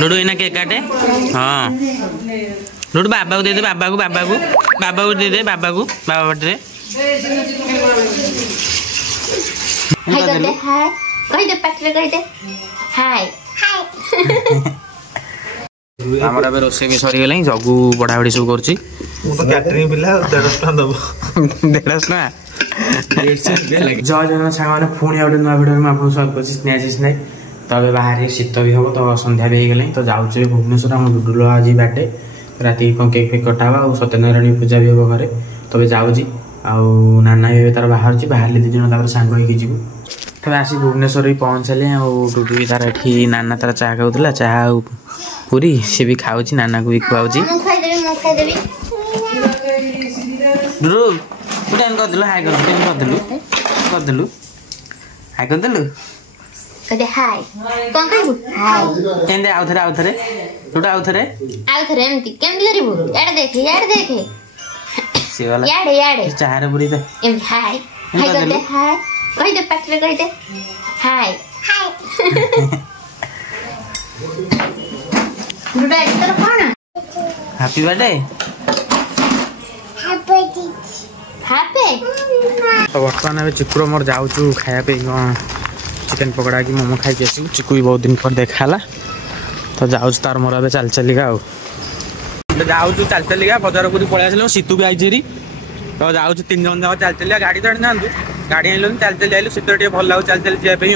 डुडू इना केक काटे हाँ डुडू बाबा को दे दे बाबा को दे दे बाबा को बाबा बर्थडे हाय कर दे हाय कह दे पाटले कह दे हाय हमर अब रोसे भी सरी गेलै जगू बढाबडी सब करछि मु तो कैटरिंग पिला 150 टका दबो 150 ना जय जन सांग माने पुणी आउट नया वीडियो में आपन स्वागत करछि स्नेहा स्नेह तबे बाहर शीत भी हम तो संध्या भी गले तो जाऊे भुवनेश्वर आम डुडुल आज बाटे राति कौन केक फेक कटावा और सत्यनारायण पूजा भी हम घरे तबे जाऊँगी आउ नाना भी तार बाहर बाहर दी जन सांग हो तबे आसी भुवनेश्वर भी पहुँचले और डुडू भी तार एठी नाना तार चाह खाऊला चाह पूरी सी भी खाऊ नाना को भी खुआऊँ डुडू करदेलु हाय करदेलु हाय करदेलु कदे हाय कोन कहबू हाय एंदे आउथरे टोटा आउथरे एमती केमती करिवू याड देखे से वाला याडे चाहरे बुरी दे एम हाय कर दे हाय कह दे पाटले कह दे हाय गुड इधर कोन हैप्पी बर्थडे हैप्पी तो वर्तमान चिकुर मोर जाऊँ खाया पे चिकेन पकड़ा कि मोमो खाई आस चिकू भी बहुत दिन पर देखा तो जाऊँ तार मोर ए चल चलिका जाऊँ चल चलिका बजार को पलि आस सीतू भी आई तो जाऊँ 3 जन जाओ चल चलिया गाड़ी तो आनी ना गाड़ी आन चल चल आइलु शीत टे भल लगे चल चल जावाई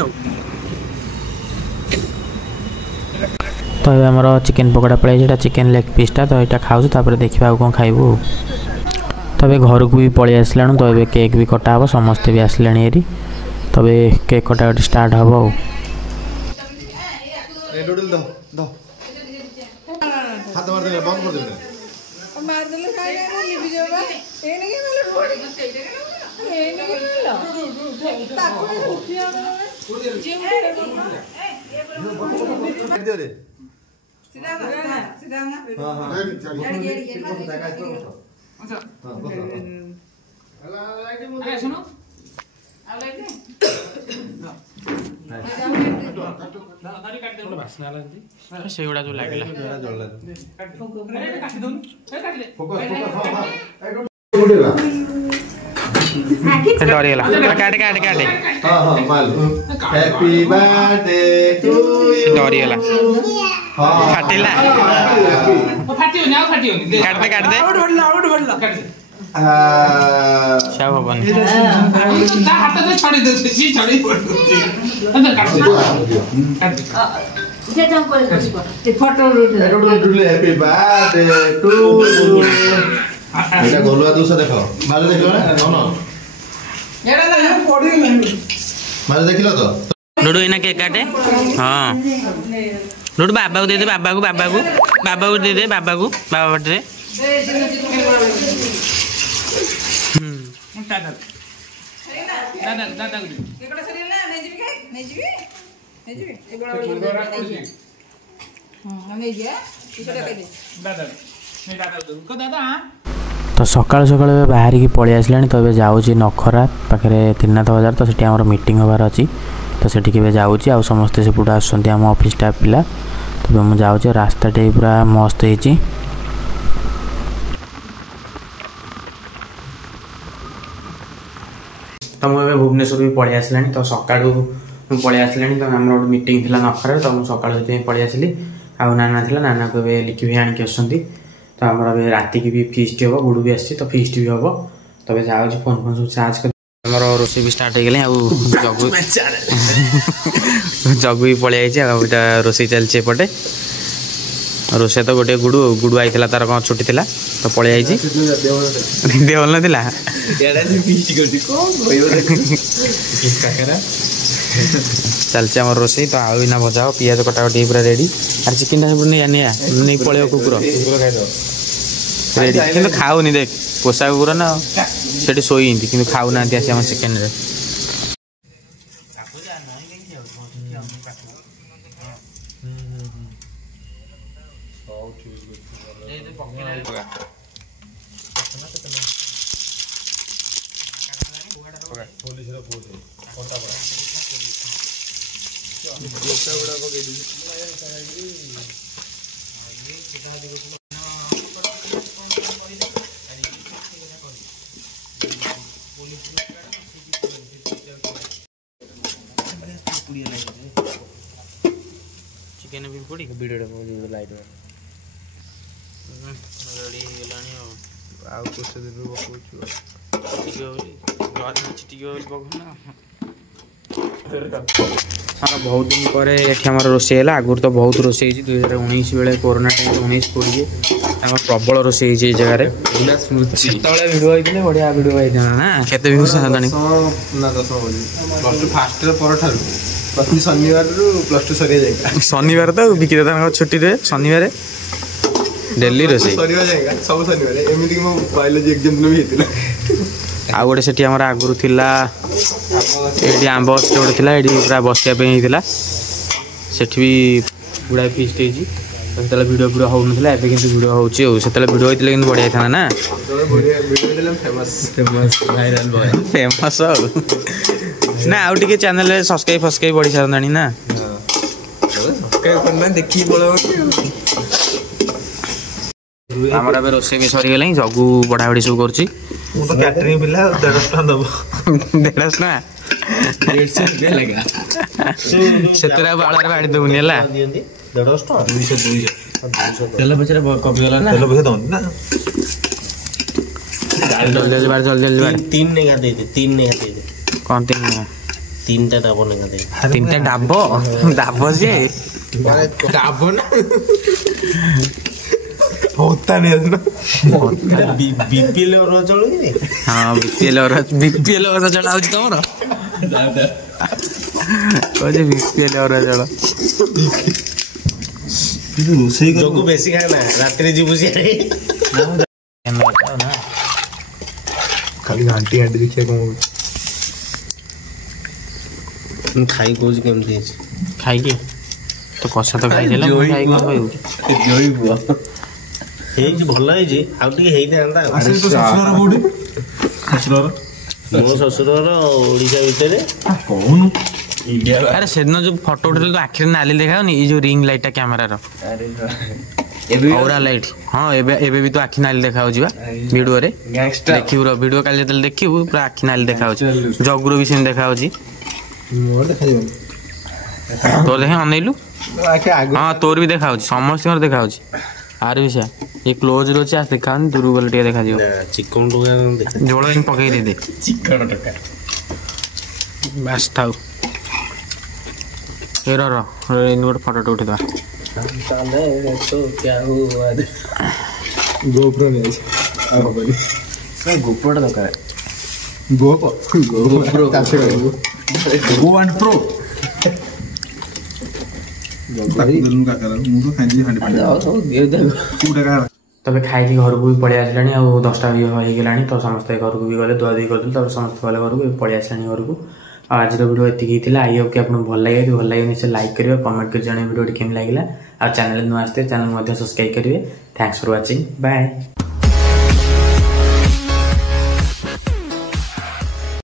तो आमर चिकेन पकड़ा पड़े चिकेन लेग पीसटा तो यहाँ खाऊ देखा कौन खाइबू तबे घर को भी पलि आसलाणु तो ये केक भी कटा हम समस्ते भी आसले तबे केक कटा स्टार्ट हम से गुड़ा जो लगे डरीगला काटे काटे काटे हैप्पी बर्थडे टू यू डरीगला फाटिला काट दे सब हबन हैप्पी बर्थडे टू यू एटा गोलुआ दूसरा देखो मारे देखलो ना नोनो एटा पड़ी मारे देखलो तो डुडू इना केक काटे हां डुडू बाबा को दे दे बाबा को दे दे बाबा बर्थडे तो सकाल सकाल बाहर की पलि आसला तो ये जाऊँ नखरा पाखे त्रिनाथ बजार तो से मीटिंग हबार अच्छी तो से जाऊँ आ समस्ते सेपट आम ऑफिस स्टाफ पिला तो मुझे जाऊँ रास्ता पूरा मस्त हो तो मुझे भुवनेश्वर भी पलि आसला तो सका पलि आसला तो आम गोटे मीटिंग थी नखरा तो मुझे सका पलि आसली आउ नाना थी नाना को लिखि भी आणिक तो आम राति की भी फीस्ट हम गुड़ भी आसी तो फीस्ट भी हम तब जाऊँ फोन फोन सब चार्ज कर रोसे भी स्टार्ट हो गले जगू भी पलि आई रोसे चलती एपटे रोसे तो गोटे गुड़ू आई तार कौन छुट्टी थी तो पलि आई देह भल ना चलती आम रोसे तो आउ ना भजा पियाज कटाकटी पूरा रेडी आर चिकेन नहीं पलैब कुकुर रेडी कि खाऊनी देख पोषा कुकुर ना से शोई कि खाऊ ना आम चिकेन रे चिकेन भी पड़ी वीडियो लाइट रेडी ହେଇଗଲାଣି ଆଉ कुछ दिन ପକଉଛୁ बहुत दिन पर एठी हमर रोषे है आगुर तो बहुत रोषे 2019 बेले कोरोना टाइम 19-20 प्रबल रोषे जगह भिडियो होते बढ़िया भिडियो होता ना केते भी प्रति शनिवार +2 सरिया जाएगा शनिवार तो विक्रेता छुट्टी रे शनिवार डेली रोषे सरिया जाएगा सब शनिवार एमिति मो बायोलॉजी एग्जाम दिन भी हेतिला आ गोटे सेठी हमर आगुर थिला एडी आंब गछ गोटे थिला एडी पूरा बसिया पे हेतिला सेठी भी गुडा फीस्ट हेजी सेतला वीडियो हो नथिला एबे किंतु वीडियो होची ओ सेतला वीडियो होइतले किंतु बढ़िया था ना वीडियो देलम फेमस वायरल बॉय फेमस ना आउ टिके चैनल रे सब्सक्राइब बढ़ी सारदानी ना सब्सक्राइब करना देखि बोलो हमारा बे रोसे भी सरी गेलै जगू बड़ा बड़ी सब करछि मु तो कैटरिंग बिला 150 टका दबो 150 ना 150 रुपया लगा सेतरा बाळर बाडी दउनी हला 150 टका 200 तेल पछरे कपी गला ना तेल पैसा दउन ना जल्दी बार 3 नेगा दे दे 3 नेगा दे दे कौन 3 टा डाबो नेगा दे 3 टा डाबो जे डाबो ना होता नहीं ना बीपीएल और चलो कि हां बीपीएल और चलाउ छी तमरो कोजे बीपीएल और चलो रोसई को बेसी खाना रात रे जीबु छी खाली घंटी देखिए को खाई कोज केम दे खाई के तो कसा तो खाई देला खाई को कहू जोई बुआ हेजी भल्ला हेजी आउ टिके हेइते आंदा अरे तो ससुरर कोडी ससुरर मो ससुरर ओडिसा भीतर कोन इंडिया अरे सेदिन जो फोटो उठले तो आखिर नाली देखाउनी ई जो रिंग लाइट कैमरा रो अरे औरा लाइट हां एबे भी तो आखि नाली देखाउ जीवा वीडियो रे गैंगस्टर देखिउ रो वीडियो काल जेतल देखिउ पूरा आखि नाली देखाउ छी जगुरो भी सेन देखाउ छी मोर देखाइबो तोर देखे अनैलु आके आगो हां तोर भी देखाउ छी समस्त कर देखाउ छी आर भी से ये क्लोज रो छी देखाउन दूर गल टिके देखा दियो चिकन टका देख जोड़ो इन पकई दे दे चिकन टका बस थाउ ए रो इन गोट फोटो उठे दा साले तो क्या हुआ गोप्रो नहीं है अब बोली मैं गोप्रो दरकार गोप्रो गो एंड प्रो तबे खाई घर को भी पड़े आसला 10टा भी हो गला तो समस्त घर को भी गले दुआ दुई कर समस्त गले घर को पड़े आसला घर को आज वीडियो ये आई होप कि आपको भल लगे भल लगे निश्चय लाइक करेंगे कमेंट कर वीडियो केम लगे आ चैनल नुआ आसते चैनल सब्सक्राइब करेंगे थैंक्स फॉर वाचिंग बाय।